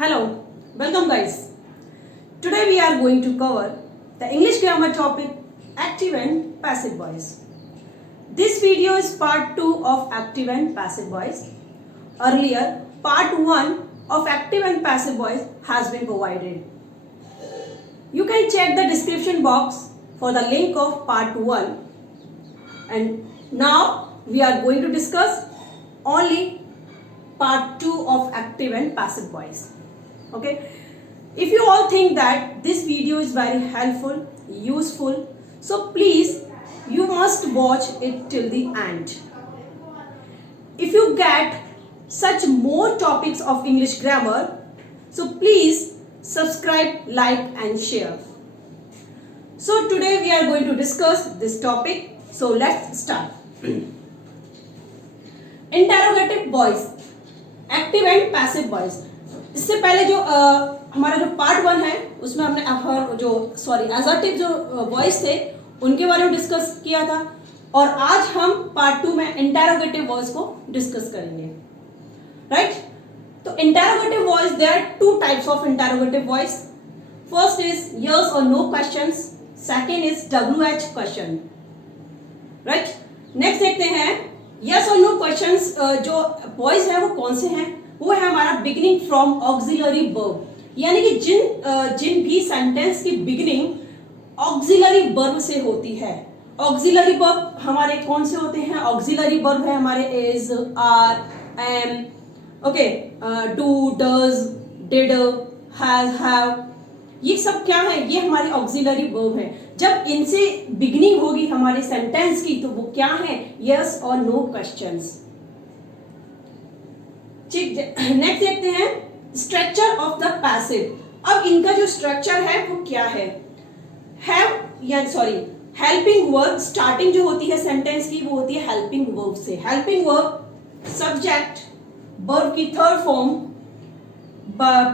Hello, welcome guys. Today we are going to cover the English grammar topic active and passive voice. This video is part 2 of active and passive voice. Earlier, part 1 of active and passive voice has been provided. You can check the description box for the link of part 1. And now we are going to discuss only part 2 of active and passive voice. Okay, if you all think that this video is very helpful, useful, so please you must watch it till the end. If you get such more topics of English grammar, so please subscribe, like and share. So today we are going to discuss this topic. So let's start. Interrogative voice, active and passive voice. इससे पहले जो हमारा जो part 1 है उसमें हमने assertive जो voice थे उनके बारे में डिस्कस किया था और आज हम पार्ट 2 में इंटरोगेटिव वॉइस को डिस्कस करेंगे, राइट? तो interrogative voice, there are two types of interrogative voice. First is yes और no questions, second is WH question, right? Next देखते हैं यस और नो क्वेश्चंस. जो वॉइस है वो कौन से हैं? वो है हमारा बिगिनिंग फ्रॉम ऑक्सिलरी वर्ब, यानी कि जिन भी सेंटेंस की बिगिनिंग ऑक्सिलरी वर्ब से होती है. ऑक्सिलरी वर्ब हमारे कौन से होते हैं? ऑक्सिलरी वर्ब है हमारे is, are, am, okay, do, does, did, has, have. ये सब क्या है? ये हमारे ऑक्सिलरी वर्ब है. जब इनसे बिगिनिंग होगी हमारे सेंटेंस की तो वो क्या है? यस और नो क्वेश्चंस. नेक्स्ट देखते हैं स्ट्रक्चर ऑफ द पैसिव. अब इनका जो स्ट्रक्चर है वो क्या है? Helping verb. स्टार्टिंग जो होती है सेंटेंस की वो होती है हेल्पिंग वर्ब से. हेल्पिंग वर्ब, सब्जेक्ट, वर्ब की third form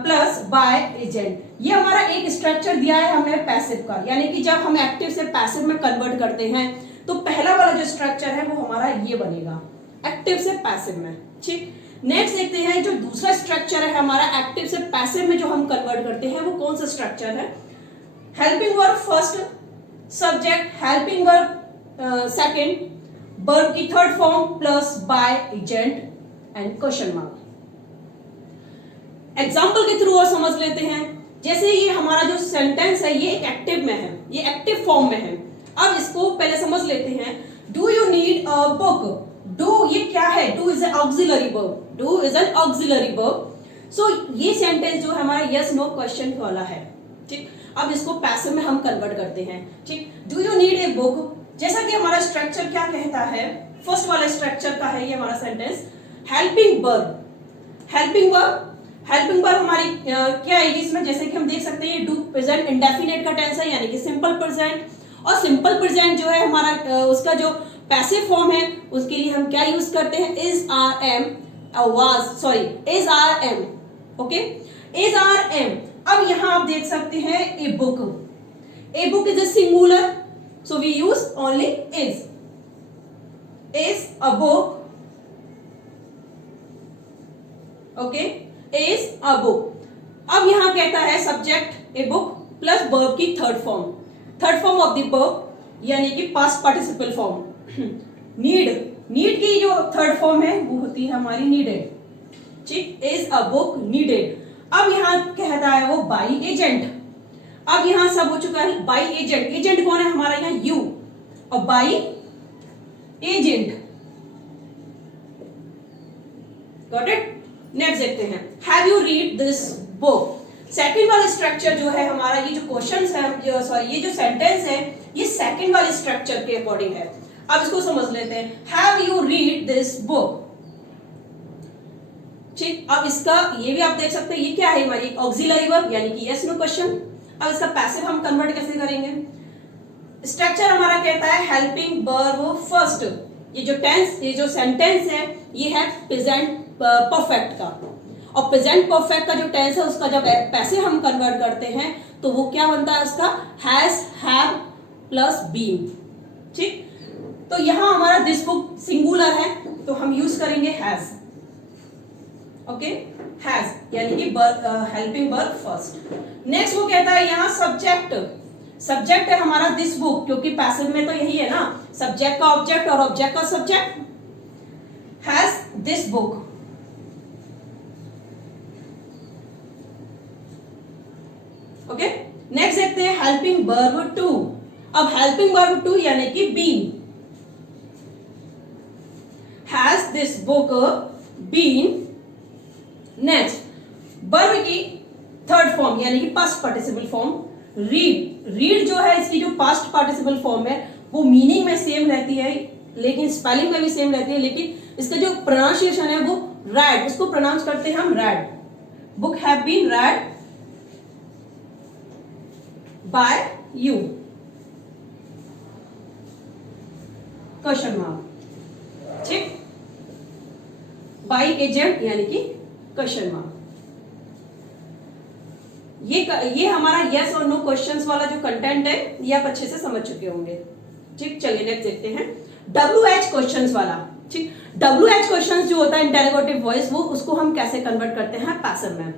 plus by agent. ये हमारा एक स्ट्रक्चर दिया है हमें पैसिव का, यानी कि जब हम एक्टिव से पैसिव में कन्वर्ट करते हैं तो पहला वाला जो स्ट्रक्चर है वो हमारा ये बनेगा एक्टिव से पैसिव में. ठीक. नेक्स्ट देखते हैं जो दूसरा स्ट्रक्चर है हमारा एक्टिव से पैसिव में जो हम कन्वर्ट करते हैं वो कौन सा स्ट्रक्चर है? Helping verb first, subject, helping verb second, verb की third form plus by agent and question mark. Example के थ्रू और समझ लेते हैं. जैसे ये हमारा जो सेंटेंस है ये एक्टिव में है, ये एक्टिव फॉर्म में है. अब इसको पहले समझ लेते हैं. Do you need a book? Do ये क्या है? Do is an auxiliary verb. Do is an auxiliary verb. So ये सेंटेंस जो है हमारा यस नो क्वेश्चन वाला है. ठीक. अब इसको पैसिव में हम कन्वर्ट करते हैं. ठीक. Do you need a book? जैसा कि हमारा स्ट्रक्चर क्या कहता है, फर्स्ट वाला स्ट्रक्चर का है ये हमारा sentence. Helping verb, helping verb, helping verb हमारी क्या है इसमें? जैसे कि हम देख सकते हैं डू प्रेजेंट इंडेफिनेट का टेंस है, यानी कि सिंपल प्रेजेंट. और सिंपल प्रेजेंट जो है हमारा उसका जो पैसिव फॉर्म है उसके लिए हम क्या यूज करते हैं? Is, are, am, is, are, am. Okay, is, are, am. अब यहां आप देख सकते हैं a book. A book is a singular, so we use only is. Is a book. Okay, is a book. अब यहां कहता है subject a book plus verb की third form of the verb, यानी कि past participle form. Need, need की जो third form है वो होती है हमारी नीडेड. ठीक. Is a book needed. अब यहां कहता है वो बाई एजेंट. अब यहां सब हो चुका है बाई एजेंट. एजेंट कौन है हमारा? यहां यू. और by agent. Got it? Next देखते हैं have you read this book. Second वाला स्ट्रक्चर जो है हमारा, ये जो क्वेश्चंस है, ये जो सेंटेंस है ये सेकंड वाले स्ट्रक्चर के अकॉर्डिंग है. अब इसको समझ लेते हैं. Have you read this book. ठीक. अब इसका ये भी आप देख सकते हैं ये क्या है? हमारी ऑक्सिलरी वर्ब, यानी कि यस नो क्वेश्चन. अब इसका पैसिव हम कन्वर्ट कैसे करेंगे? स्ट्रक्चर हमारा कहता है हेल्पिंग वर्ब फर्स्ट. ये जो टेंस, ये जो सेंटेंस है ये है प्रेजेंट परफेक्ट का. और प्रेजेंट परफेक्ट का जो टेंस है उसका जब पैसिव हम कन्वर्ट करते हैं तो वो क्या बनता है? उसका हैज, हैव प्लस बीन. ठीक. तो यहां हमारा दिस बुक सिंगुलर है तो हम यूज करेंगे हैज. ओके, हैज यानी कि हेल्पिंग वर्ब फर्स्ट। नेक्स्ट वो कहता है यहाँ सब्जेक्ट, सब्जेक्ट है हमारा दिस बुक, क्योंकि पैसिव में तो यही है ना, सब्जेक्ट का ऑब्जेक्ट और ऑब्जेक्ट का subject. Has this book. Okay, next देखते हैं हेल्पिंग वर्ब टू। अब हेल्पिंग वर्ब टू यानी कि been, has this book been. Next verb की थर्ड फॉर्म यानी कि past participle form read. Read जो है इसकी जो पास्ट पार्टिसिपल फॉर्म है वो मीनिंग में सेम रहती है, लेकिन स्पेलिंग में भी सेम रहती है, लेकिन इसका जो प्रोनाउंसिएशन है वो रेड, उसको प्रोनाउंस करते हैं हम read. Book have been read by you, question mark, ठीक। बाय एजेंट यानी कि क्वेश्चन मार्क। ये हमारा यस और नो क्वेश्चंस वाला जो कंटेंट है ये आप अच्छे से समझ चुके होंगे, ठीक। चलिए नेक्स्ट देखते हैं WH क्वेश्चंस वाला, ठीक। WH क्वेश्चंस जो होता है इंटेरोगेटिव वॉइस, वो उसको हम कैसे कन्वर्ट करते हैं पैसिव में।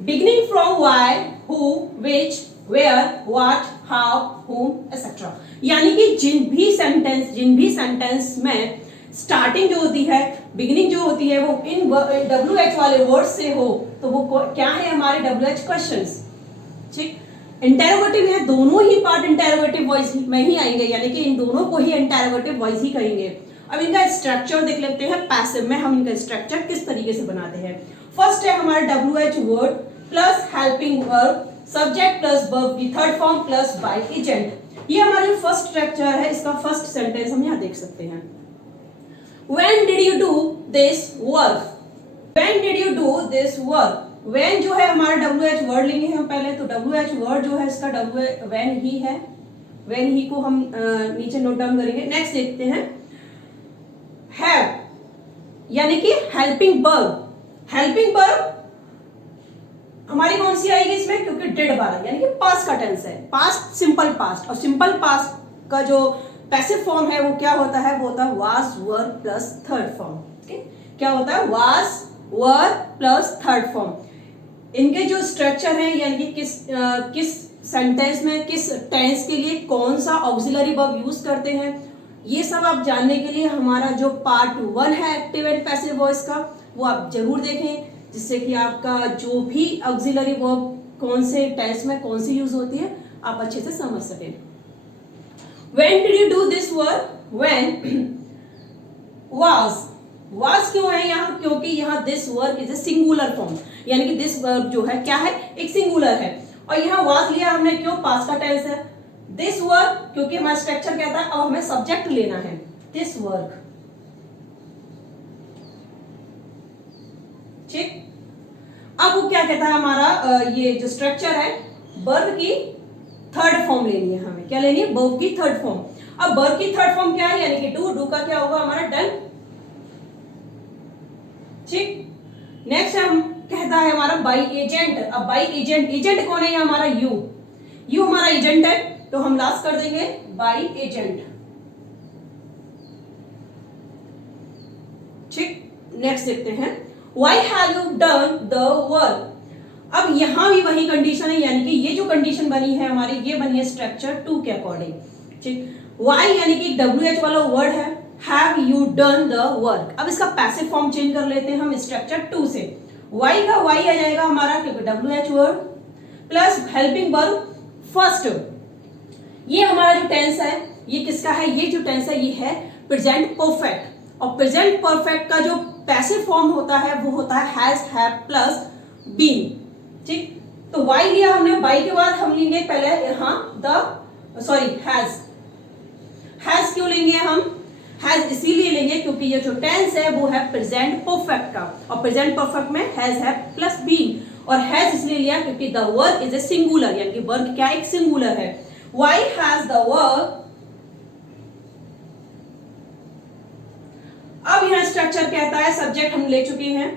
Beginning from why, who, which, where, what, how, whom etc. यानी कि जिन भी सेंटेंस में स्टार्टिंग जो होती है, बिगिनिंग जो होती है वो इन WH वाले वर्ड से हो तो वो क्या है हमारे WH क्वेश्चंस, ठीक। इंटेरोगेटिव है, दोनों ही पार्ट इंटेरोगेटिव वॉइस में ही आएंगे, यानी कि इन दोनों को ही इंटेरोगेटिव वॉइस ही कहेंगे। अब इनका स्ट्रक्चर देख लेते हैं, पैसिव में हम इनका स्ट्रक्चर किस तरीके से बनाते हैं। फर्स्ट है हमारा WH word plus helping verb, subject plus verb की third form plus by agent. ये हमारा फर्स्ट स्ट्रक्चर है, इसका फर्स्ट सेंटेंस हम यहाँ देख सकते हैं। When did you do this work? When did you do this work? When जो है हमारा WH वर्ड लेंगे हम पहले, तो WH वर्ड जो है इसका when ही है, when ही को हम नीचे नोट डाउन करेंगे। नेक्स्ट देखते हैं have यानी कि हेल्पिंग वर्ब। हेल्पिंग वर्ब हमारी कौन सी आएगी इसमें, क्योंकि डिड वाला यानी कि पास्ट का टेंस है, पास्ट सिंपल पास्ट, और सिंपल पास्ट का जो पैसिव फॉर्म है वो क्या होता है, वो होता है was were plus third form. क्या होता है, was were plus third form. इनके जो स्ट्रक्चर है यानी कि किस सेंटेंस में किस टेंस के लिए कौन सा ऑक्सिलरी वर्ब यूज करते हैं, ये सब आप जानने के लिए हमारा जो पार्ट 1 है एक्टिव एंड पैसिव वॉइस का, वो आप जरूर देखें, जिससे कि आपका जो भी ऑक्सिलरी वर्ब कौन से टेंस में कौन सी यूज होती है आप अच्छे से समझ सकें। When did you do this work? When was क्यों है यहाँ, क्योंकि यहाँ this verb is a singular form, यानी कि this वर्ब जो है क्या है, एक सिंगुलर है, और यहाँ was लिया हमने क्यों, पास्ट का टेंस है। this वर्ब क्योंकि हमारा स्ट्रक्चर कहता है अब हमें सब्जेक्ट लेना है, this वर्ब, ठीक। अब वो क्या कहता है हमारा ये जो स्ट्रक्चर है, वर्ब की थर्ड फॉर्म लेनी है हमें, क्या लेनी है, वर्ब की थर्ड फॉर्म। अब वर्ब की थर्ड फॉर्म क्या है, यानी कि डू का क्या होगा हमारा डन, ठीक। नेक्स्ट हम कहता है हमारा बाय एजेंट। अब बाय एजेंट कौन है, ये हमारा यू हमारा एजेंट है, तो हम लास्ट कर देंगे बाय एजेंट, ठीक। नेक्स्ट देखते हैं why have you done the work. अब यहां भी वही कंडीशन है, यानी कि ये जो कंडीशन बनी है हमारी, ये बनी है स्ट्रक्चर 2 के अकॉर्डिंग, ठीक। वाई यानी कि WH वाला वर्ड है, have you done the work. अब इसका पैसिव फॉर्म चेंज कर लेते हैं हम स्ट्रक्चर 2 से। वाई का वाई आ जाएगा हमारा, क्योंकि WH word plus helping verb first. ये हमारा जो टेंस है ये किसका है, ये जो टेंस है ये है प्रेजेंट परफेक्ट, और प्रेजेंट परफेक्ट का जो पैसिव फॉर्म होता है वो होता है हैज, हैव प्लस बीन, ठीक। तो वाई लिया हमने, वाई के बाद हम लेंगे पहले यहाँ हैज क्यों लेंगे हम, हैज इसीलिए लेंगे क्योंकि ये जो टेंस है वो है प्रेजेंट परफेक्ट का, और प्रेजेंट परफेक्ट में हैज, हैव प्लस बीन, और हैज इसलिए लिया क्योंकि the verb is a singular, यानी कि वर्ब क्या एक सिंगुलर है। Why has the verb. अब यहाँ स्ट्रक्चर कहता है सब्जेक्ट हम ले चुके हैं,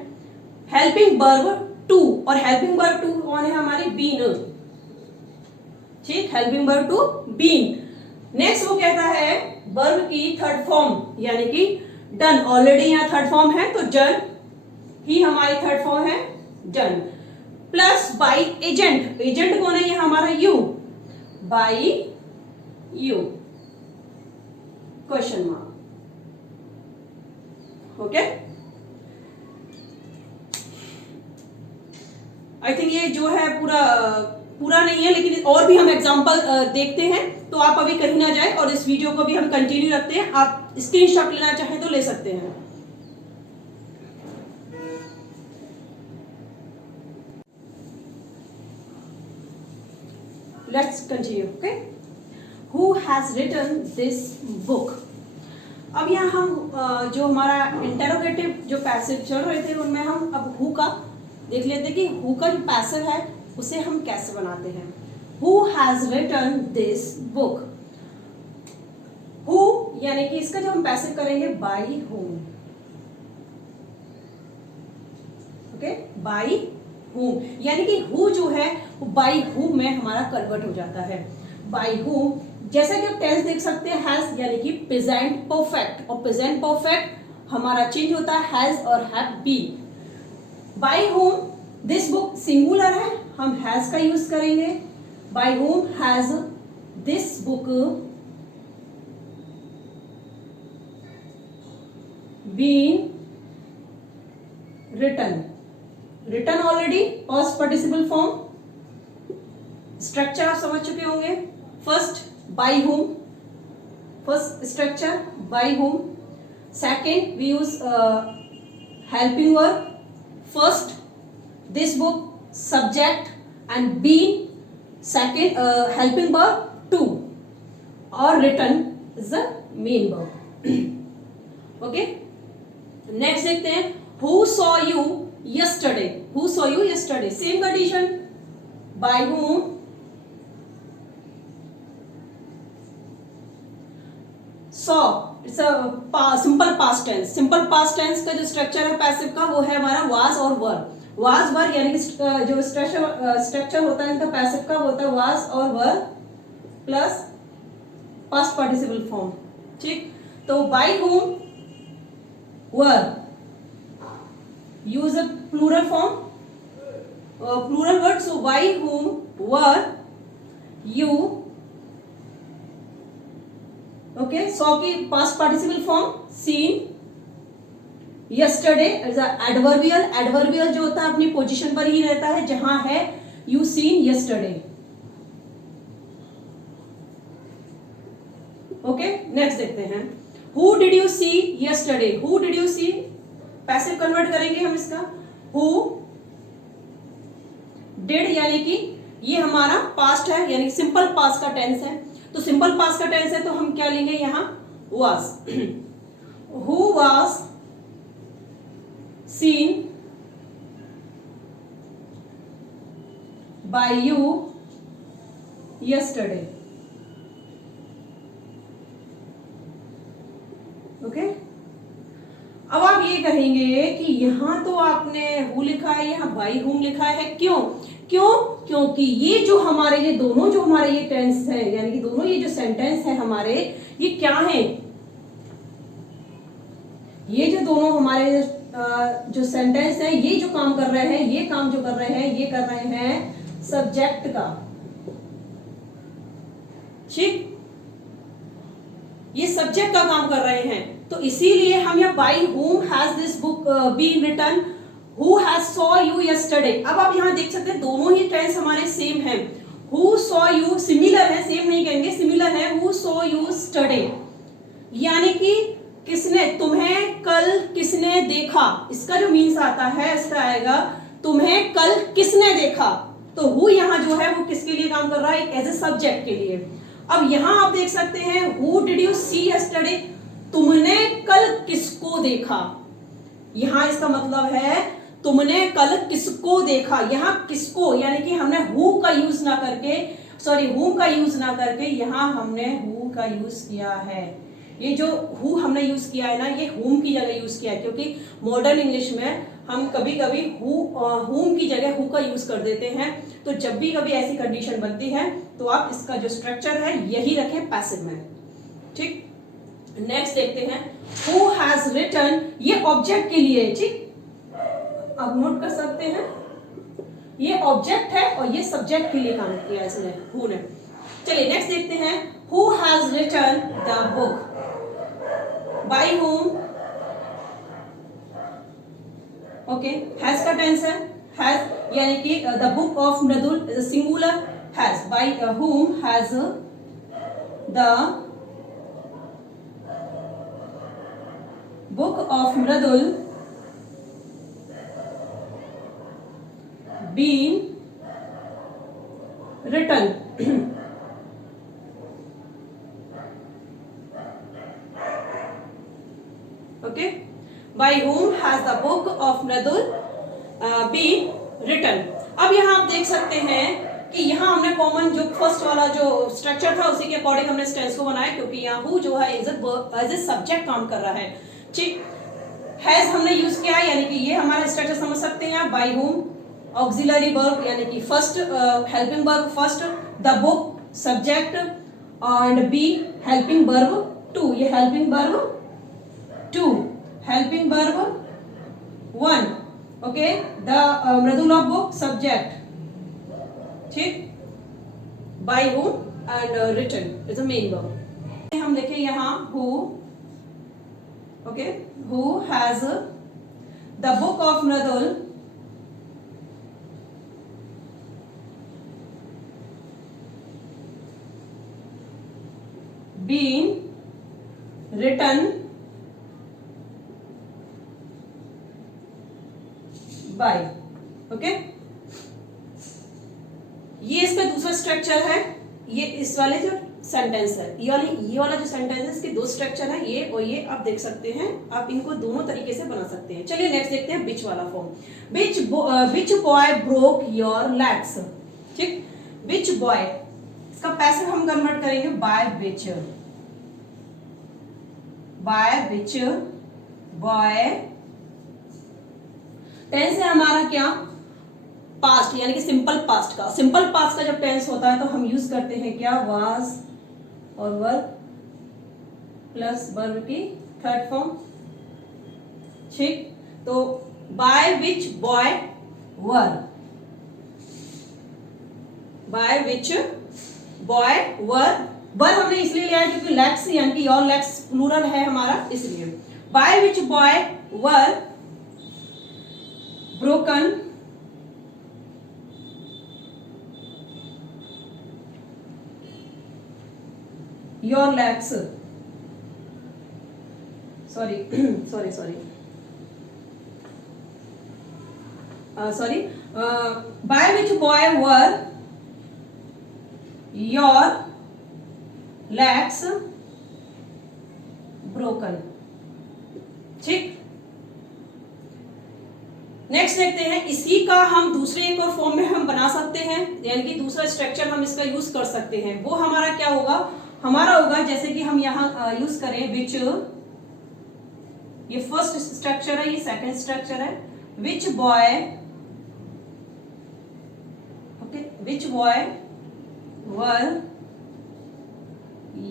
हेल्पिंग वर्ब टू, और हेल्पिंग वर्ब टू कौन है हमारी, बीन, ठीक। Helping verb two been. Next वो कहता है वर्ब की थर्ड फॉर्म, यानी कि डन। ऑलरेडी यहाँ थर्ड फॉर्म है तो डन, ही हमारी थर्ड फॉर्म है done, plus by agent, agent कौन है, ये हमारा you, by you question mark, okay. I think ये जो है पूरा नहीं है, लेकिन और भी हम एग्जांपल देखते हैं, तो आप अभी कहीं ना जाए और इस वीडियो को भी हम कंटिन्यू रखते हैं, आप स्क्रीनशॉट लेना चाहें तो ले सकते हैं। Let's continue, okay. Who has written this book. अब यहाँ हम जो हमारा इंटेरोगेटिव जो पैसिव चल रहे थे उनमें हम अब हु का देख लेते हैं कि हु का जो पैसिव है उसे हम कैसे बनाते हैं। Who has written this book, who यानी कि इसका जो हम पैसिव करेंगे by whom, okay, by whom, यानी कि हु जो है वो बाई हु में हमारा कन्वर्ट हो जाता है, बाई हु। जैसा कि आप टेंस देख सकते हैं हैज यानी कि प्रेजेंट परफेक्ट, और प्रेजेंट परफेक्ट हमारा चेंज होता है हैज और have been. By whom this book singular है, हम हैज का यूज करेंगे, by whom has this book been written, written already past participle form, structure आप समझ चुके होंगे। First by whom, first structure by whom, second we use helping verb, first this book subject and been, second helping verb to, or written is the main verb, okay। next देखते हैं who saw you yesterday, who saw you yesterday, same condition, by whom, saw it's a simple past tense, simple past tense का जो structure है passive का वो है हमारा was और were, वाज वर यानी कि जो स्ट्रक्चर होता है इनका पैसिव का होता है वाज और were plus past participle form, ठीक। तो by whom were use a plural form, plural word, so by whom were you, okay. Saw की past participle form seen, yesterday is adverbial, adverbial जो होता है अपनी पोजीशन पर ही रहता है जहां है you seen yesterday, okay. Next देखते हैं who did you see yesterday, who did you see passive convert करेंगे हम इसका, who did यानी कि ये हमारा पास्ट है यानी सिंपल पास्ट का टेंस है, तो सिंपल पास्ट का टेंस है तो हम क्या लेंगे यहां was, who was seen by you yesterday, okay. अब आप ये कहेंगे कि यहां तो आपने हु लिखा है, यहां बाई हुम लिखा है, क्यों, क्योंकि ये जो हमारे ये दोनों जो हमारे ये टेंस है यानी कि दोनों ये जो सेंटेंस है हमारे ये क्या है, ये जो दोनों हमारे जो सेंटेंस है ये जो काम कर रहे हैं, ये काम जो कर रहे हैं ये कर रहे हैं सब्जेक्ट का, ठीक, ये सब्जेक्ट का काम कर रहे हैं, तो इसीलिए हम यहाँ by whom has this book been written, who has saw you yesterday. अब आप यहाँ देख सकते हैं दोनों ही टेंस हमारे सेम हैं, हु सॉ यू सिमिलर है, सेम नहीं कहेंगे सिमिलर है, हु सॉ यू स्टडे यानी कि किसने तुम्हें कल किसने देखा, इसका जो मीन्स आता है इसका आएगा तुम्हें कल किसने देखा, तो हु यहाँ जो है वो किसके लिए काम कर रहा है, एज ए सब्जेक्ट के लिए। अब यहाँ आप देख सकते हैं who did you see yesterday, तुमने कल किसको देखा, यहां इसका मतलब है तुमने कल किसको देखा, यहां किसको यानी कि हमने हु का यूज ना करके, सॉरी हु का यूज ना करके यहां हमने हु का यूज किया है। ये जो हु हमने यूज किया है ना ये हुम की जगह यूज किया है, क्योंकि मॉडर्न इंग्लिश में हम कभी कभी हुम की जगह हु का यूज कर देते हैं, तो जब भी कभी ऐसी कंडीशन बनती है तो आप इसका जो स्ट्रक्चर है यही रखें पैसिव में, ठीक। नेक्स्ट देखते हैं हु हैज रिटन, ये ऑब्जेक्ट के लिए, ठीक, अब नोट कर सकते हैं, ये ऑब्जेक्ट है और ये सब्जेक्ट के लिए काम किया इसने, हु ने। चलिए नेक्स्ट देखते हैं, who has written the book, by whom। Okay, has का टेंस है, हैज यानी कि the book of Mridul is singular, has, by whom has the book of Mridul been written। okay, by whom has the book of Mridul been written। अब यहाँ आप देख सकते हैं कि यहाँ हमने कॉमन जो फर्स्ट वाला जो स्ट्रक्चर था उसी के अकॉर्डिंग हमने टेंस को बनाया, क्योंकि यहाँ हु जो है एज ए सब्जेक्ट काम कर रहा है। ठीक, हैज हमने यूज किया है, यानी कि ये हमारा स्ट्रक्चर समझ सकते हैं। बाय whom ऑक्सिलरी वर्ब यानी कि first helping verb first, the book subject, and be helping verb two, ये helping verb two, helping verb one. Okay, the Mridul of book subject. ठीक, by whom and written is a main verb. हम देखें यहाँ who, okay, who has the book of Mridul been written by। ओके, ये इसका दूसरा structure है, ये इस वाले जो सेंटेंस है, ये वाला जो सेंटेंस है इसके दो स्ट्रक्चर है, ये और ये आप देख सकते हैं, आप इनको दोनों तरीके से बना सकते हैं। चलिए नेक्स्ट देखते हैं विच वाला form, which boy broke your legs. ठीक, विच बॉय, इसका पैसिव हम कन्वर्ट करेंगे by which, by which boy. Tense है हमारा क्या, पास्ट यानी कि सिंपल पास्ट का। सिंपल पास्ट का जब टेंस होता है तो हम यूज करते हैं क्या, वाज और वर्ब प्लस वर्ब की थर्ड फॉर्म। ठीक, तो by which boy were, by which boy were, were हमने इसलिए लिया है क्योंकि लेग्स यानी कि योर लेग्स प्लूरल है हमारा, इसलिए। Bye which boy were broken your legs, sorry sorry sorry sorry, bye which boy were your legs broken. ठीक, नेक्स्ट देखते हैं, इसी का हम दूसरे एक और फॉर्म में हम बना सकते हैं, यानी कि दूसरा स्ट्रक्चर हम इसका यूज कर सकते हैं। वो हमारा क्या होगा, हमारा होगा जैसे कि हम यहाँ यूज करें विच, ये फर्स्ट स्ट्रक्चर है, ये सेकंड स्ट्रक्चर है, which boy. Okay, which boy were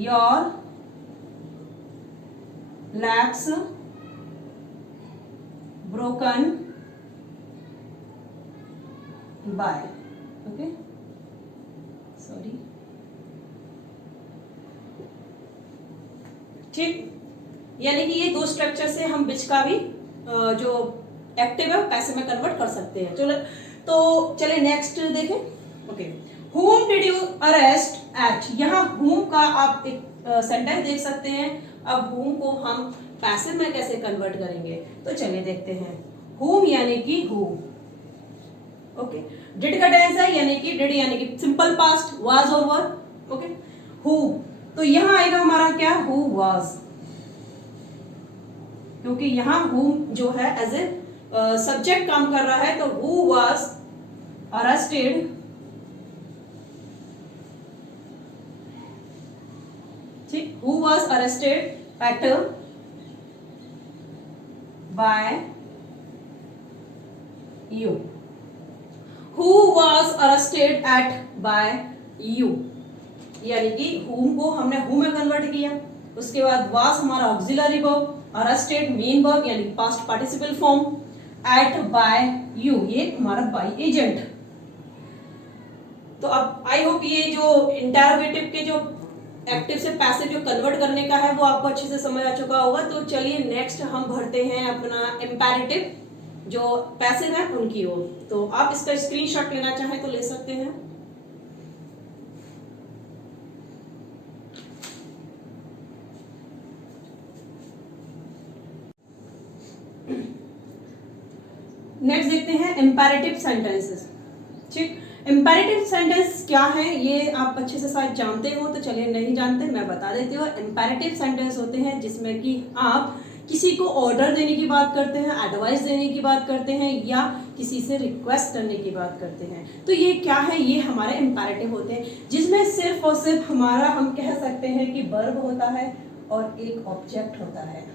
your legs broken by। okay, sorry। ठीक, यानी कि ये दो स्ट्रक्चर से हम विच का भी जो एक्टिव है पैसिव में कन्वर्ट कर सकते हैं। चलो तो चले नेक्स्ट देखें। Okay, whom did you arrest at, यहाँ whom का आप एक सेंटेंस देख सकते हैं। अब whom को हम पैसिव में कैसे कन्वर्ट करेंगे, तो चलिए देखते हैं। whom यानी कि who, ओके, डिड का टेंस है यानी कि डिड यानी कि सिंपल पास्ट, वाज और वर। ओके, who, तो यहां आएगा हमारा क्या, who was, क्योंकि यहां who जो है एज ए सब्जेक्ट काम कर रहा है, तो who was arrested ठीक, who was arrested at by you, who was arrested at by you, यानी कि whom को हमने who में कन्वर्ट किया, उसके बाद was हमारा auxiliary verb, arrested main verb यानी past participle form, at by you, ये हमारा बाय एजेंट। तो अब आई होप ये जो इंटरोगेटिव के जो एक्टिव से पैसिव जो कन्वर्ट करने का है वो आपको अच्छे से समझ आ चुका होगा। तो चलिए नेक्स्ट हम भरते हैं अपना इंपेरेटिव जो पैसिव है उनकी ओर। तो आप इसका स्क्रीनशॉट लेना चाहें तो ले सकते हैं। नेक्स्ट देखते हैं इंपेरेटिव सेंटेंसेस। ठीक, इंपेरेटिव सेंटेंस क्या है ये आप अच्छे से शायद जानते हो, तो चलिए नहीं जानते मैं बता देती हूँ। इंपेरेटिव सेंटेंस होते हैं जिसमें कि आप किसी को ऑर्डर देने की बात करते हैं, एडवाइस देने की बात करते हैं, या किसी से रिक्वेस्ट करने की बात करते हैं। तो ये क्या है, ये हमारे इंपेरेटिव होते हैं जिसमें सिर्फ और सिर्फ हमारा हम कह सकते हैं कि वर्ब होता है और एक ऑब्जेक्ट होता है।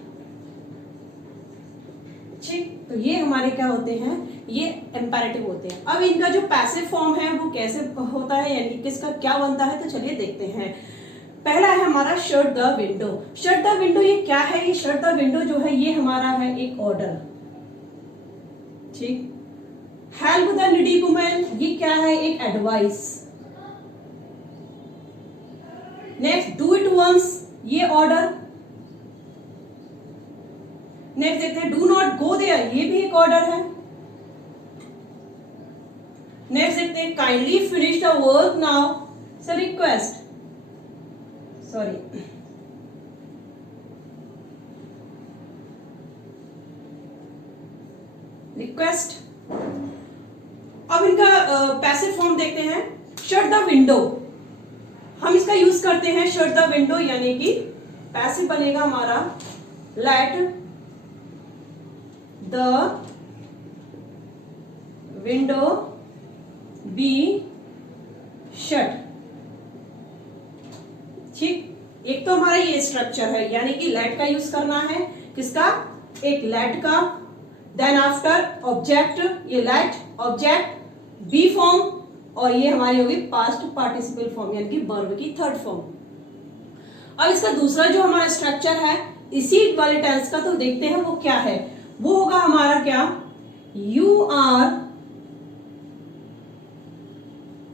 ठीक, तो ये हमारे क्या होते हैं, ये इंपेरेटिव होते हैं। अब इनका जो पैसिव फॉर्म है वो कैसे होता है, यानी किसका क्या बनता है, तो चलिए देखते हैं। पहला है हमारा shut the window. Shut the window ये क्या है, ये शट द विंडो जो है ये हमारा है एक ऑर्डर। ठीक, हेल्प द नीडी वुमेन ये क्या है, एक advice. Next do it once ये ऑर्डर। नेक्स्ट देखते हैं डू नॉट गो देयर ये भी एक ऑर्डर है। नेक्स्ट देखते हैं kindly finish the work now so request, sorry request. अब इनका पैसिव फॉर्म देखते हैं। शट द विंडो हम इसका यूज करते हैं शट द विंडो, यानी कि पैसिव बनेगा हमारा let the window be shut. ठीक, एक तो हमारा ये स्ट्रक्चर है, यानी कि लेट का यूज करना है, किसका, एक लेट का, देन आफ्टर ऑब्जेक्ट, ये लेट ऑब्जेक्ट बी फॉर्म, और ये हमारी होगी पास्ट पार्टिसिपल फॉर्म यानी कि वर्ब की थर्ड फॉर्म। अब इसका दूसरा जो हमारा स्ट्रक्चर है इसी वाले टेंस का, तो देखते हैं वो क्या है। वो होगा हमारा क्या, you are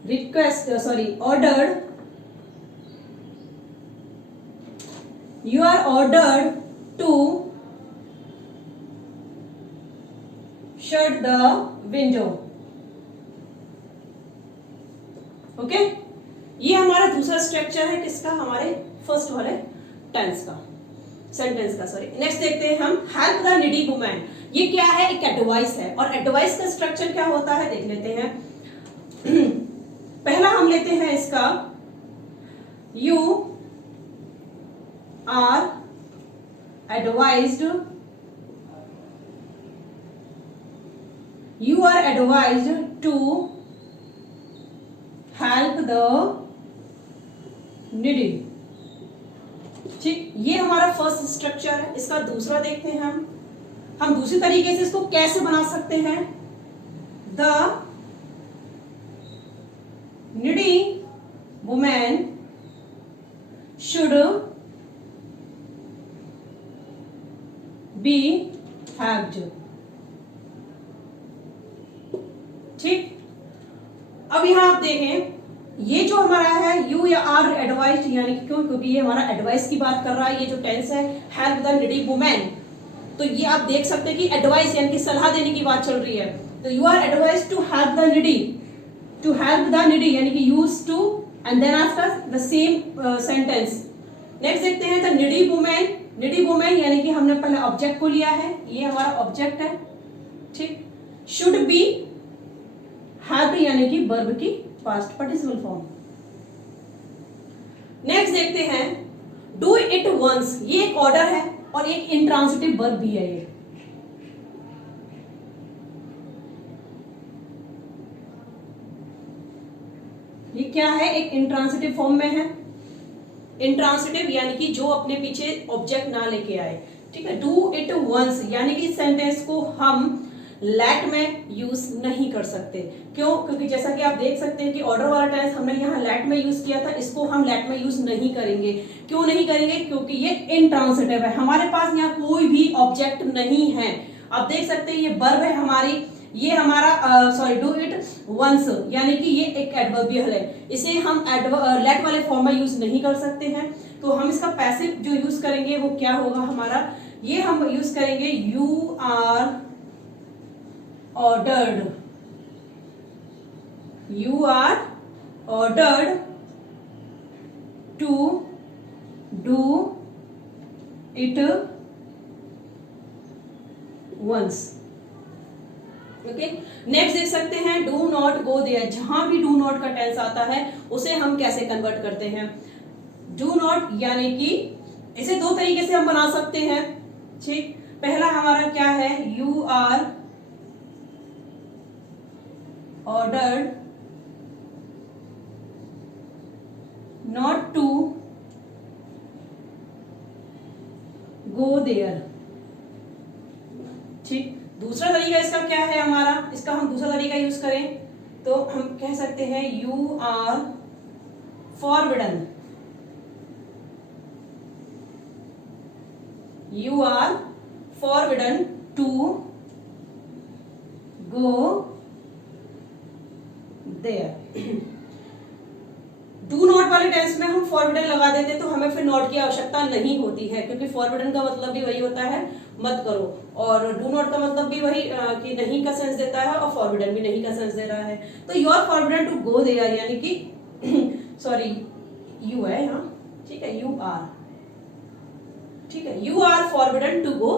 request ordered, you are ordered to shut the window। Okay, ये हमारा दूसरा स्ट्रक्चर है किसका, हमारे फर्स्ट वाले टेंस का, सेंटेंस का, सॉरी। नेक्स्ट देखते हैं हम हेल्प द नीडी वुमेन। ये क्या है, एक एडवाइस है, और एडवाइस का स्ट्रक्चर क्या होता है देख लेते हैं। पहला हम लेते हैं इसका you are advised, you are advised to help the needy। ठीक, ये हमारा फर्स्ट स्ट्रक्चर है। इसका दूसरा देखते हैं हम दूसरी तरीके से इसको कैसे बना सकते हैं। The needy woman should be हैव्ड। ठीक, अब यहां आप देखें ये जो हमारा है यू या आर एडवाइस्ड, यानी कि क्यों, क्योंकि ये हमारा एडवाइस की बात कर रहा है। ये जो टेंस है हेल्प द नीडी वुमेन, तो ये आप देख सकते हैं कि एडवाइस यानी कि सलाह देने की बात चल रही है। तो you are advise to help the needy, to help the needy यानी कि use to and then after the same sentence. Next देखते हैं the needy women. Needy women यानी कि हमने पहले ऑब्जेक्ट को लिया है, ये हमारा ऑब्जेक्ट है। ठीक, शुड बी हैव यानी कि वर्ब की पास्ट पार्टिसिपल फॉर्म। नेक्स्ट देखते हैं डू इट वंस, ये एक ऑर्डर है और एक इंट्रांसिटिव वर्ब भी है। ये क्या है, एक इंट्रांसिटिव फॉर्म में है। इंट्रांसिटिव यानी कि जो अपने पीछे ऑब्जेक्ट ना लेके आए। ठीक है, डू इट वंस यानी कि सेंटेंस को हम लेट में यूज नहीं कर सकते। क्यों, क्योंकि जैसा कि आप देख सकते हैं कि ऑर्डर वाला टेंस हमने यहाँ लेट में यूज किया था, इसको हम लेट में यूज नहीं करेंगे। क्यों नहीं करेंगे, क्योंकि ये इंट्रांसिटिव है, हमारे पास यहाँ कोई भी ऑब्जेक्ट नहीं है। आप देख सकते हैं ये वर्ब है हमारी, ये हमारा डू इट वंस, यानी कि ये एक एडवर्बियल है, इसे हम लेट वाले फॉर्म में यूज नहीं कर सकते हैं। तो हम इसका पैसिव जो यूज करेंगे वो क्या होगा हमारा, ये हम यूज करेंगे you are ordered, you are ordered to do it once. Okay, next देख सकते हैं डू नॉट गो देयर, जहां भी डू नॉट का टेंस आता है उसे हम कैसे कन्वर्ट करते हैं। डू नॉट यानी कि इसे दो तरीके से हम बना सकते हैं, ठीक। पहला हमारा क्या है, you are ordered not to go there, ठीक। दूसरा तरीका इसका क्या है हमारा, इसका हम दूसरा तरीका यूज करें तो हम कह सकते हैं you are forbidden, you are forbidden to go there. Do not वाले टेंस में हम फॉरबिडन लगा देते तो हमें फिर नॉट की आवश्यकता नहीं होती है, क्योंकि फॉरबिडन का मतलब भी वही होता है मत करो, और डू नॉट का मतलब भी वही कि नहीं का सेंस देता है, और फॉरबिडन भी नहीं का सेंस दे रहा है। तो you are forbidden to go there यानी कि सॉरी यू है यहाँ, ठीक है, यू आर, ठीक है, you are forbidden to go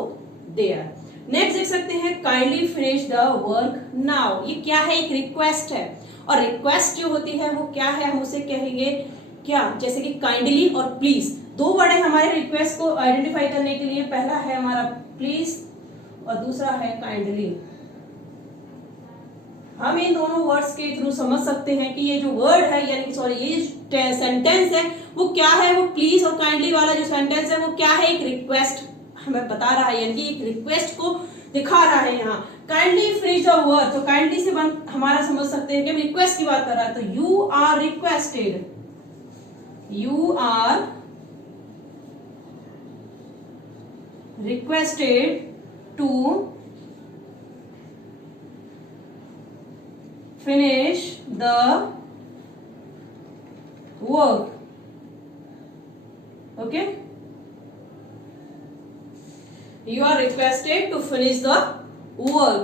there. Next देख सकते हैं kindly finish the work now, ये क्या है, एक रिक्वेस्ट है, और रिक्वेस्ट जो होती है वो क्या है, हम उसे कहेंगे क्या, जैसे कि काइंडली और प्लीज, दो वर्ड है हमारे रिक्वेस्ट को आइडेंटिफाई करने के लिए, पहला है हमारा प्लीज और दूसरा है काइंडली। हम इन दोनों वर्ड्स के थ्रू समझ सकते हैं कि ये जो वर्ड है यानी कि सॉरी ये सेंटेंस है वो क्या है, वो प्लीज और काइंडली वाला जो सेंटेंस है वो क्या है, एक रिक्वेस्ट हमें बता रहा है, यानी कि एक रिक्वेस्ट को दिखा रहा है। यहाँ काइंडली फिनिश द वर्क, तो काइंडली से हमारा समझ सकते हैं कि रिक्वेस्ट की बात कर रहा है, तो you are requested, you are requested to finish the work, okay, you are requested to finish the work।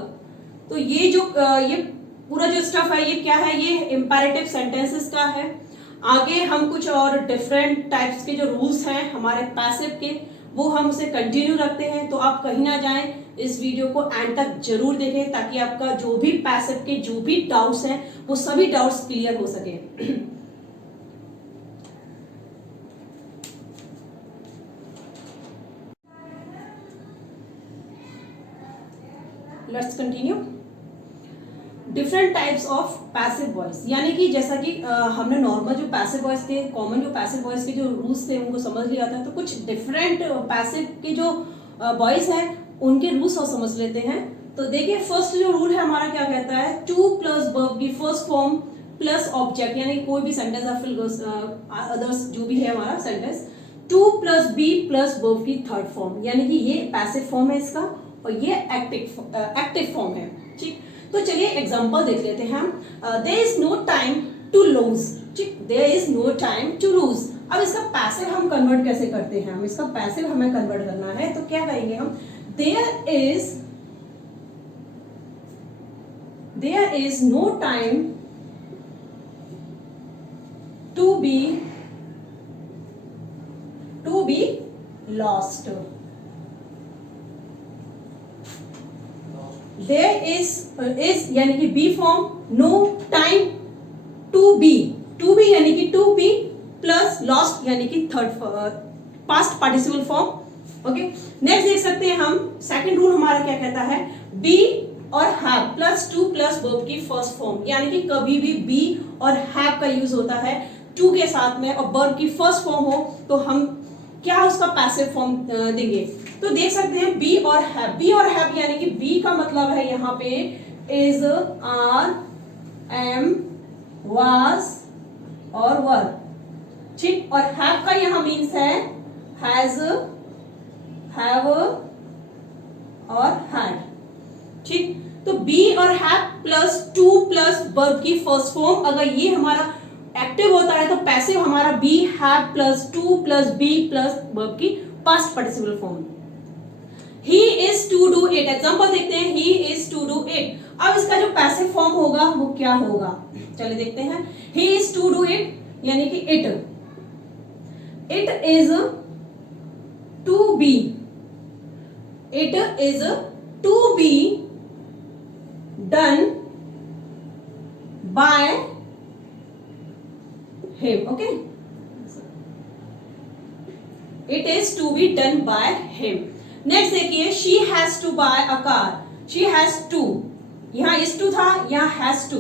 तो ये जो ये पूरा जो स्टफ है ये क्या है, ये इंपैरेटिव सेंटेंसेस का है। आगे हम कुछ और डिफरेंट टाइप्स के जो रूल्स हैं हमारे पैसिव के वो हम उसे कंटिन्यू रखते हैं, तो आप कहीं ना जाएं, इस वीडियो को एंड तक जरूर देखें ताकि आपका जो भी पैसिव के जो भी डाउट्स हैं वो सभी डाउट्स क्लियर हो सके। Let's continue. Different types of passive voice, यानी कि जैसा कि हमने नॉर्मल जो पैसिव वॉइस के कॉमन जो पैसिव वॉइस के जो रूल्स थे उनको समझ लिया था, तो कुछ डिफरेंट पैसिव के जो वॉइस है उनके रूल्स और समझ लेते हैं। तो देखिए फर्स्ट जो रूल है हमारा क्या कहता है, टू प्लस वर्ब की फर्स्ट फॉर्म प्लस ऑब्जेक्ट, यानी कोई भी सेंटेंस या फिर अदर्स जो भी है हमारा sentence, to plus be plus verb की थर्ड फॉर्म, यानी कि ये पैसिव फॉर्म है इसका और ये एक्टिव फॉर्म है, ठीक। तो चलिए एग्जांपल देख लेते हैं हम। There is no time to lose, ठीक, there is no time to lose. अब इसका पैसिव हम कन्वर्ट कैसे करते हैं, हम इसका पैसिव हमें कन्वर्ट करना है तो क्या करेंगे हम, there is no time to be lost, there is यानी कि be form, no time to be यानी कि टू बी प्लस लॉस्ट यानी कि third past participle form. Okay, next देख सकते हैं हम सेकंड रूल हमारा क्या कहता है, बी और have plus to plus verb की फर्स्ट फॉर्म, यानी कि कभी भी बी और हैव का यूज होता है टू के साथ में और वर्ब की फर्स्ट फॉर्म हो तो हम क्या उसका पैसिव फॉर्म देंगे। तो देख सकते हैं बी और हैव यानी कि बी का मतलब है यहाँ पे इज, आर, एम, वाज और वर, ठीक, और हैव का यहाँ मीन्स है हैज, हैव और हैड, ठीक, तो बी और have plus to plus verb की फर्स्ट फॉर्म, अगर ये हमारा एक्टिव होता है तो पैसिव हमारा be have plus to plus be plus verb की past participle form. He is to do it, example देखते हैं, he is to do it. अब इसका जो पैसिव फॉर्म होगा वो क्या होगा, चलिए देखते हैं। He is to do it यानी कि it is to be, it is to be done by him, okay, it is to be done by him. Next देखिए, she has to buy a car, she has to, यहां is to था, यहां has to,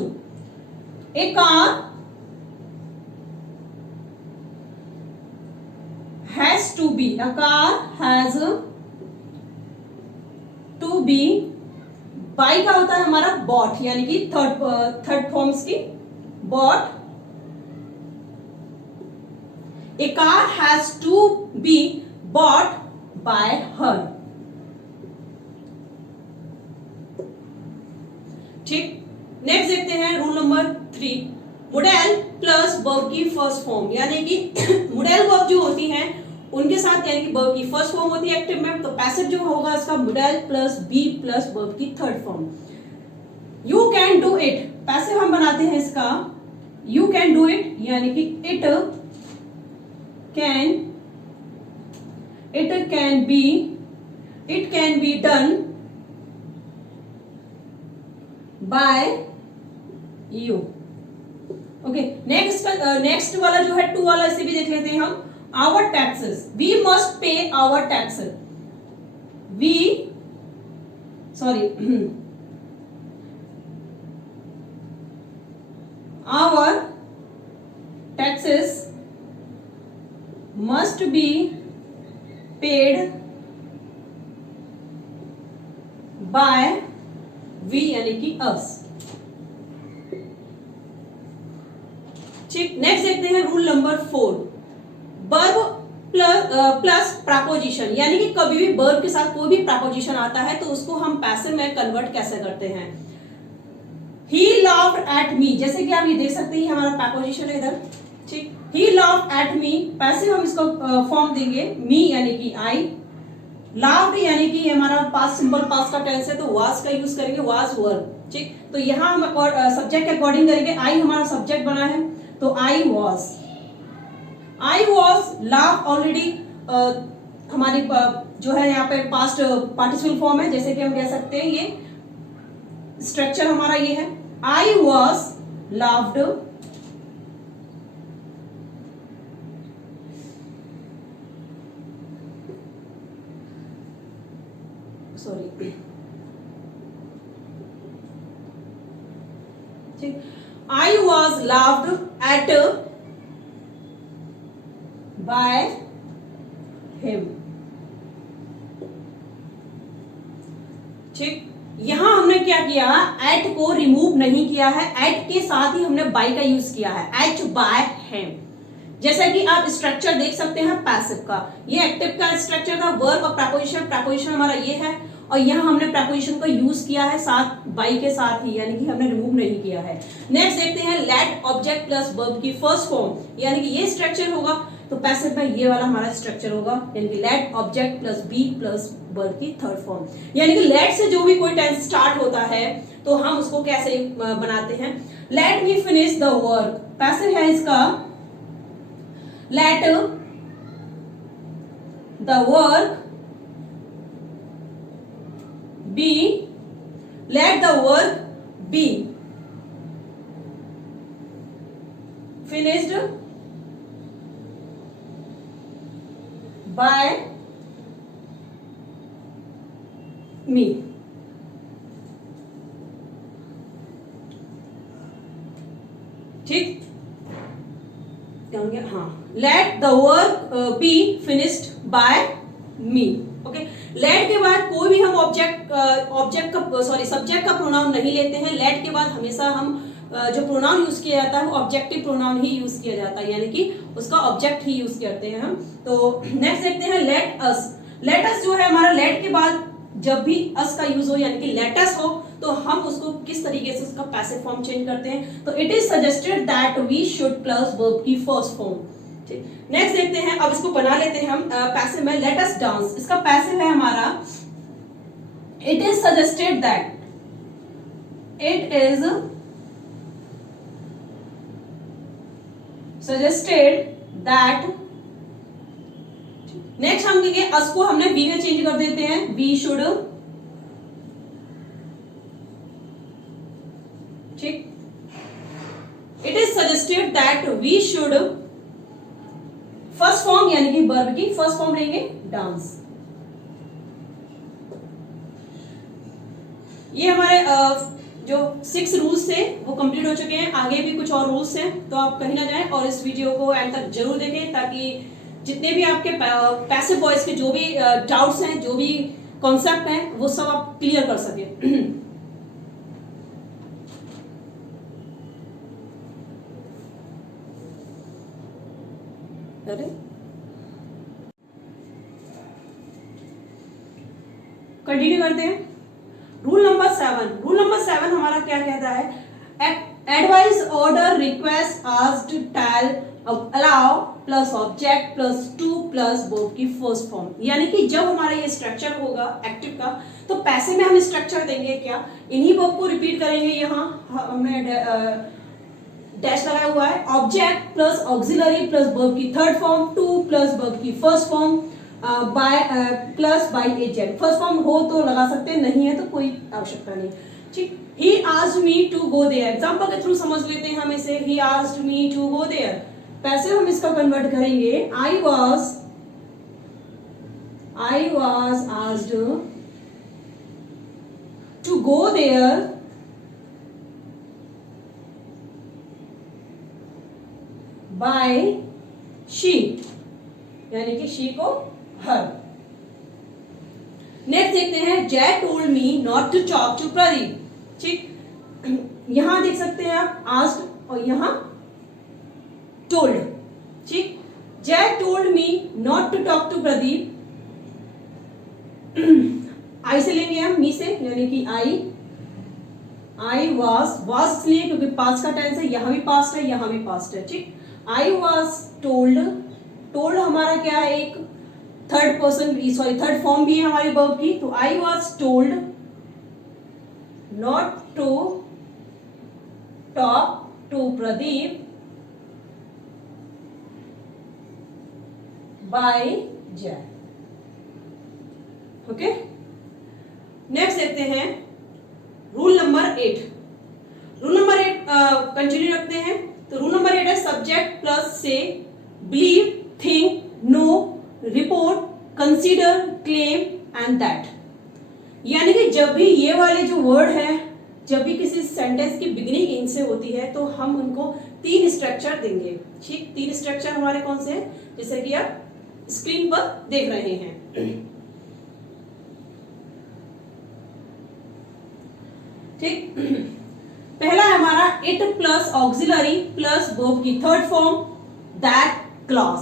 a car has to be, a car has to be, buy का होता है हमारा bought, यानी कि थर्ड फॉर्म्स की, bot, A car has to be bought by her. ठीक, नेक्स्ट देखते हैं rule number 3, modal plus verb की फर्स्ट फॉर्म, यानी कि मोडेल वर्ब जो होती हैं उनके साथ यानी कि वर्ब की फर्स्ट फॉर्म होती है एक्टिव में, तो पैसिव जो होगा इसका modal plus be plus verb की third form. You can do it, passive हम बनाते हैं इसका यू कैन डू इट, यानी कि it can be done bye you. Okay, next वाला जो है 2 वाला, इसे भी देख लेते हैं हम। Our taxes, we must pay our taxes, our taxes must be paid by we यानी कि us। ठीक, नेक्स्ट देखते हैं rule number 4, verb plus preposition, यानी कि कभी भी वर्ब के साथ कोई भी प्रपोजिशन आता है तो उसको हम पैसिव में कन्वर्ट कैसे करते हैं। He laughed at me, जैसे कि आप ये देख सकते हैं हमारा प्रपोजिशन है इधर, ठीक, he laughed at me, passive हम इसको फॉर्म देंगे me यानी कि I, laughed यानी कि हमारा पास्ट सिंपल पास्ट का टेंस है तो was का यूज करेंगे, was वर्ब। ठीक, तो यहां हम सब्जेक्ट के अकॉर्डिंग करेंगे, I हमारा सब्जेक्ट बना है तो I was laughed ऑलरेडी हमारी जो है यहाँ पे पास्ट पार्टिसिपल फॉर्म है, जैसे कि हम कह सकते हैं ये स्ट्रक्चर हमारा ये है, I was laughed I was laughed at by him। ठीक, यहां हमने क्या किया, एट को रिमूव नहीं किया है, एट के साथ ही हमने बाय का यूज किया है, एट बाय हिम। जैसा कि आप स्ट्रक्चर देख सकते हैं पैसिव का, ये एक्टिव का स्ट्रक्चर था, वर्ब और प्रपोजिशन हमारा ये है, और यहाँ हमने प्रपोजिशन का यूज किया है साथ बाई के साथ ही, यानी कि हमने रिमूव नहीं किया है। नेक्स्ट देखते हैं लेट ऑब्जेक्ट प्लस वर्ब की फर्स्ट फॉर्म, यानी कि ये स्ट्रक्चर होगा तो पैसिव में ये वाला हमारा स्ट्रक्चर होगा, यानी कि let object plus be plus verb की थर्ड फॉर्म। यानी कि लेट से जो भी कोई टेंस स्टार्ट होता है तो हम उसको कैसे बनाते हैं, let me finish the work, passive है इसका let the work be finished by me। ठीक, हाँ, let the work be finished by me. Okay, let के बाद कोई भी हम सब्जेक्ट का प्रोनाउन नहीं लेते हैं, लेट के बाद हमेशा हम जो प्रोनाउन यूज किया जाता है वो ऑब्जेक्टिव प्रोनाउन ही यूज किया जाता है, यानी कि उसका ऑब्जेक्ट ही यूज करते हैं हम। तो नेक्स्ट देखते हैं लेट अस जो है हमारा लेट के बाद जब भी अस का यूज हो यानी कि लेट अस हो तो हम उसको किस तरीके से उसका पैसिव फॉर्म चेंज करते हैं। तो it is suggested that we should plus verb की फर्स्ट फॉर्म। ठीक, नेक्स्ट देखते हैं, अब इसको बना लेते हैं हम पैसिव में। लेट अस डांस, इसका पैसिव है हमारा it is suggested that, it is suggested that. Next हम कहेंगे अस को हमने वी में चेंज कर देते हैं, वी शुड। ठीक, it is suggested that we should, first form यानी कि वर्ब की फर्स्ट फॉर्म लेंगे डांस। ये हमारे जो 6 रूल्स थे वो कंप्लीट हो चुके हैं। आगे भी कुछ और रूल्स हैं, तो आप कहीं ना जाएं और इस वीडियो को एंड तक जरूर देखें, ताकि जितने भी आपके पैसिव वॉइस के जो भी डाउट्स हैं, जो भी कॉन्सेप्ट हैं, वो सब आप क्लियर कर सके। कंटिन्यू करते हैं। रूल नंबर 7, रूल नंबर 7 हमारा क्या कहता है, advice, order, request, asked, tell, allow plus object plus to plus verb की फर्स्ट फॉर्म। यानी कि जब हमारा ये स्ट्रक्चर होगा एक्टिव का, तो पैसिव में हम स्ट्रक्चर देंगे क्या, इन्हीं वर्ब को रिपीट करेंगे। यहाँ हमने डैश लगाया हुआ है, object plus auxiliary plus verb की third form, to plus verb की first form, by plus by agent. First form हो तो लगा सकते हैं, नहीं है तो कोई आवश्यकता नहीं। ठीक, he asked me to go there, example के थ्रू समझ लेते हैं हम इसे। He asked me to go there, passive हम इसका कन्वर्ट करेंगे, I was asked to go there by she, यानी कि शी को हर। नेक्स्ट देखते हैं, Jay told me not to talk to Pradeep. ठीक, यहां देख सकते हैं आप आस्क्ड और यहां टोल्ड। ठीक, Jai told me not to talk to Pradeep, I say लेंगे हम, मी से, यानी कि आई वाज इसलिए क्योंकि पास्ट का टेंस है, यहां भी पास्ट है, यहां भी पास्ट है। ठीक, आई वॉज टोल्ड, टोल्ड हमारा क्या है, एक third person, sorry third form भी है हमारी वर्ब की। तो I was told not to talk to Pradeep by Jay. Okay, next देखते हैं rule number 8। Rule number 8 continue रखते हैं। तो रूल नंबर 8 है, subject plus say, believe, think, know, report, consider, claim and that. यानी कि जब भी ये वाले जो वर्ड है, जब भी किसी सेंटेंस की बिगिनिंग इनसे होती है, तो हम उनको 3 स्ट्रक्चर देंगे। ठीक, 3 स्ट्रक्चर हमारे कौन से हैं, जैसे कि आप स्क्रीन पर देख रहे हैं। ठीक, पहला है हमारा it plus auxiliary plus verb की थर्ड फॉर्म, दैट क्लॉज।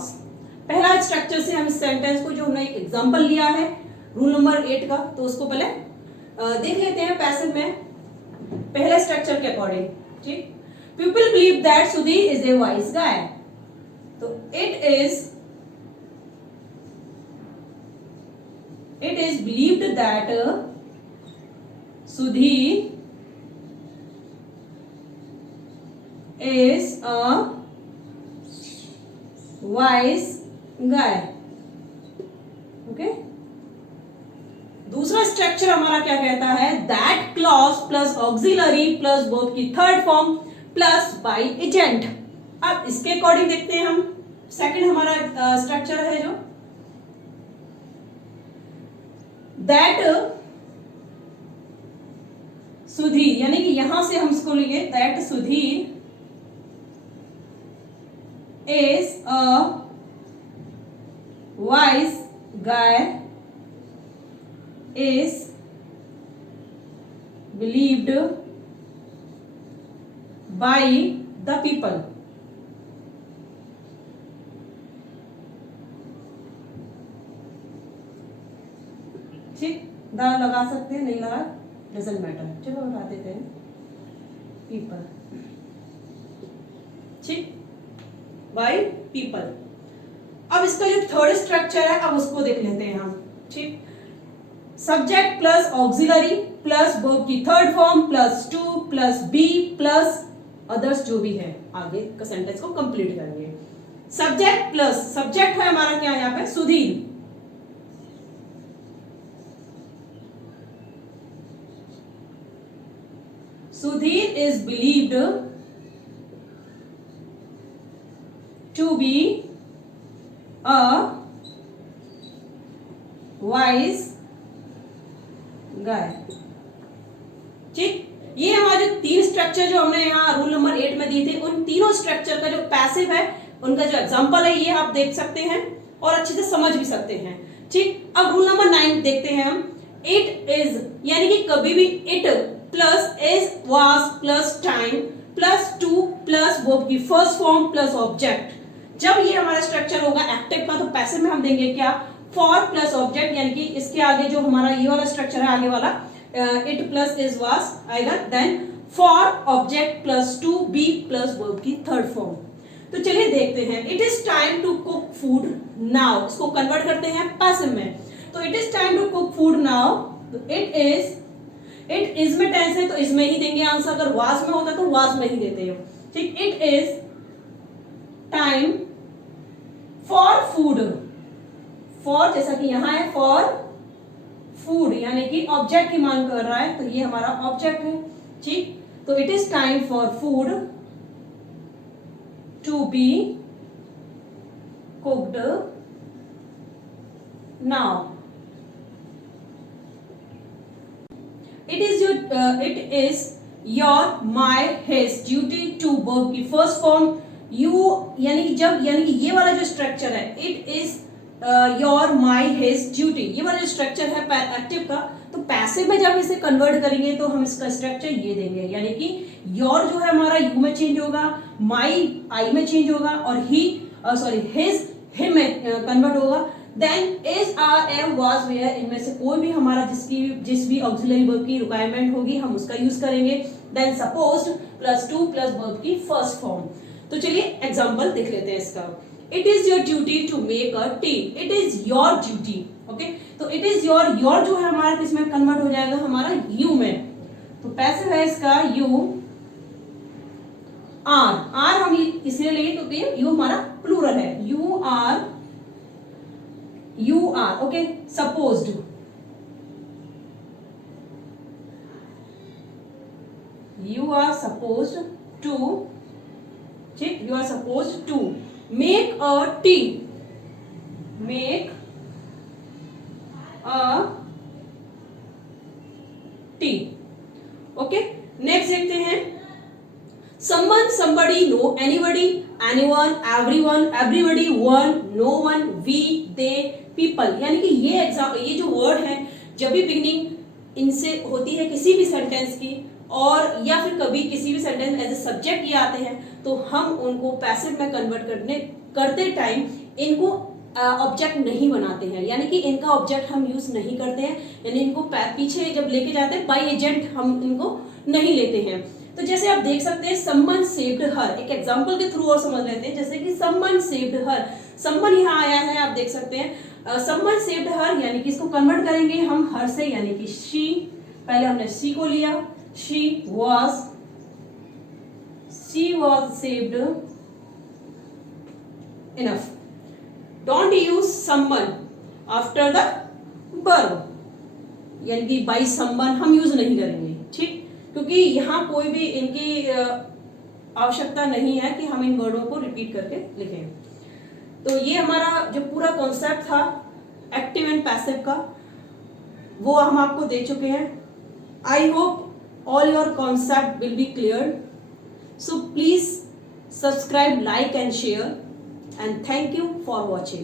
पहला स्ट्रक्चर से हम इस सेंटेंस को, जो हमने एक एग्जांपल लिया है रूल नंबर 8 का, तो उसको पहले देख लेते हैं पैसिव में पहले स्ट्रक्चर के अकॉर्डिंग। ठीक, people believe that Sudhir is a wise guy. तो it is believed that Sudhir is a wise guy। Okay, दूसरा स्ट्रक्चर हमारा क्या कहता है, that clause plus auxiliary plus verb की third form plus by agent. अब इसके अकॉर्डिंग देखते हैं हम, सेकंड हमारा स्ट्रक्चर है जो दैट सुधीर, यानी कि यहां से हम इसको लेंगे, that Sudhir is a wise guy is believed by the people। ठीक, द लगा सकते हैं, नहीं लगा डजंट मैटर, चलो लगा देते हैं पीपल, ठीक, बाय पीपल। अब इसका जो थर्ड स्ट्रक्चर है अब उसको देख लेते हैं हम, ठीक। Subject plus auxiliary plus verb की third form plus to plus be plus others जो भी है आगे का सेंटेंस को कंप्लीट करेंगे। सब्जेक्ट प्लस सब्जेक्ट है हमारा क्या यहाँ पे, Sudhir. Sudhir is believed to be a wise guy, ठीक। ये हमारे जो तीन स्ट्रक्चर जो हमने यहाँ रूल नंबर 8 में दिए थे, उन तीनों स्ट्रक्चर का जो पैसिव है उनका जो एग्जांपल है ये आप देख सकते हैं और अच्छे से समझ भी सकते हैं, ठीक। अब रूल नंबर 9 देखते हैं हम। इट इज यानी कि कभी भी it plus is was plus time plus to plus verb की फर्स्ट फॉर्म प्लस ऑब्जेक्ट, जब ये हमारा स्ट्रक्चर होगा एक्टिव का तो पैसिव में हम देंगे क्या, फॉर प्लस ऑब्जेक्ट, यानी कि इसके आगे जो हमारा ये वाला स्ट्रक्चर है आगे वाला इट प्लस इज वाज आएगा, then for object plus to be plus verb की थर्ड फॉर्म। तो चलिए देखते हैं। It is time to cook food now, इसको कन्वर्ट करते हैं पैसिव में। तो it is time to cook food now, it is में टेंस है तो इसमें ही देंगे आंसर, अगर वाज में होता तो वाज में ही देते हो, ठीक। It is time for food, for जैसा कि यहां है फॉर फूड यानी कि ऑब्जेक्ट की मांग कर रहा है तो ये हमारा ऑब्जेक्ट है, ठीक। तो it is time for food to be cooked now. It is your my his duty to verb की फर्स्ट फॉर्म यू, यानी कि ये वाला जो स्ट्रक्चर है it is your my his duty, ये वाला जो स्ट्रक्चर है एक्टिव का, तो पैसिव में जब इसे कन्वर्ट करेंगे तो हम इसका स्ट्रक्चर ये देंगे, यानी कि योर जो है हमारा यू में चेंज होगा, माई आई में चेंज होगा और ही हिज हिम में कन्वर्ट होगा, then is are am was were इनमें से कोई भी हमारा जिस भी ऑक्सिलरी वर्ब की रिक्वायरमेंट होगी हम उसका यूज करेंगे, then supposed plus to plus verb की फर्स्ट फॉर्म। तो चलिए एग्जांपल देख लेते हैं इसका। It is your duty to make a tea, it is your duty, okay. तो इट इज योर जो है हमारा किसमें कन्वर्ट हो जाएगा, हमारा यू में, तो पैसिव है इसका यू आर हम इसलिए लेंगे क्योंकि यू हमारा प्लूरल है, you are okay. Supposed, you are supposed to, ठीक, you are suppose to make a tea, make a tea, okay. Next देखते हैं। someone, somebody, no, anybody, anyone, everyone, everybody, one, no one, we, they, people, यानी कि ये जो word है जब भी बिगनिंग इनसे होती है किसी भी सेंटेंस की और या फिर कभी किसी भी सेंटेंस एज ए सब्जेक्ट ये आते हैं तो हम उनको पैसिव में कन्वर्ट करते टाइम इनको ऑब्जेक्ट नहीं बनाते हैं, यानी कि इनका ऑब्जेक्ट हम यूज नहीं करते हैं, यानी इनको पीछे जब लेके जाते हैं बाय एजेंट हम इनको नहीं लेते हैं। तो जैसे आप देख सकते हैं समवन सेव्ड हर, एक एग्जांपल के थ्रू और समझ लेते हैं, जैसे कि समवन सेव्ड हर, समवन यहाँ आया है आप देख सकते हैं, समवन सेव्ड हर यानी कि इसको कन्वर्ट करेंगे हम हर से, यानी कि शी, पहले हमने शी को लिया, she was saved enough. Don't use someone after the verb, यानी कि बाय समवन हम यूज नहीं करेंगे, ठीक, क्योंकि यहाँ कोई भी इनकी आवश्यकता नहीं है कि हम इन वर्डों को रिपीट करके लिखें। तो ये हमारा जो पूरा कॉन्सेप्ट था एक्टिव एंड पैसिव का वो हम आपको दे चुके हैं। I hope all your concept will be clear, so please subscribe, like and share, and thank you for watching.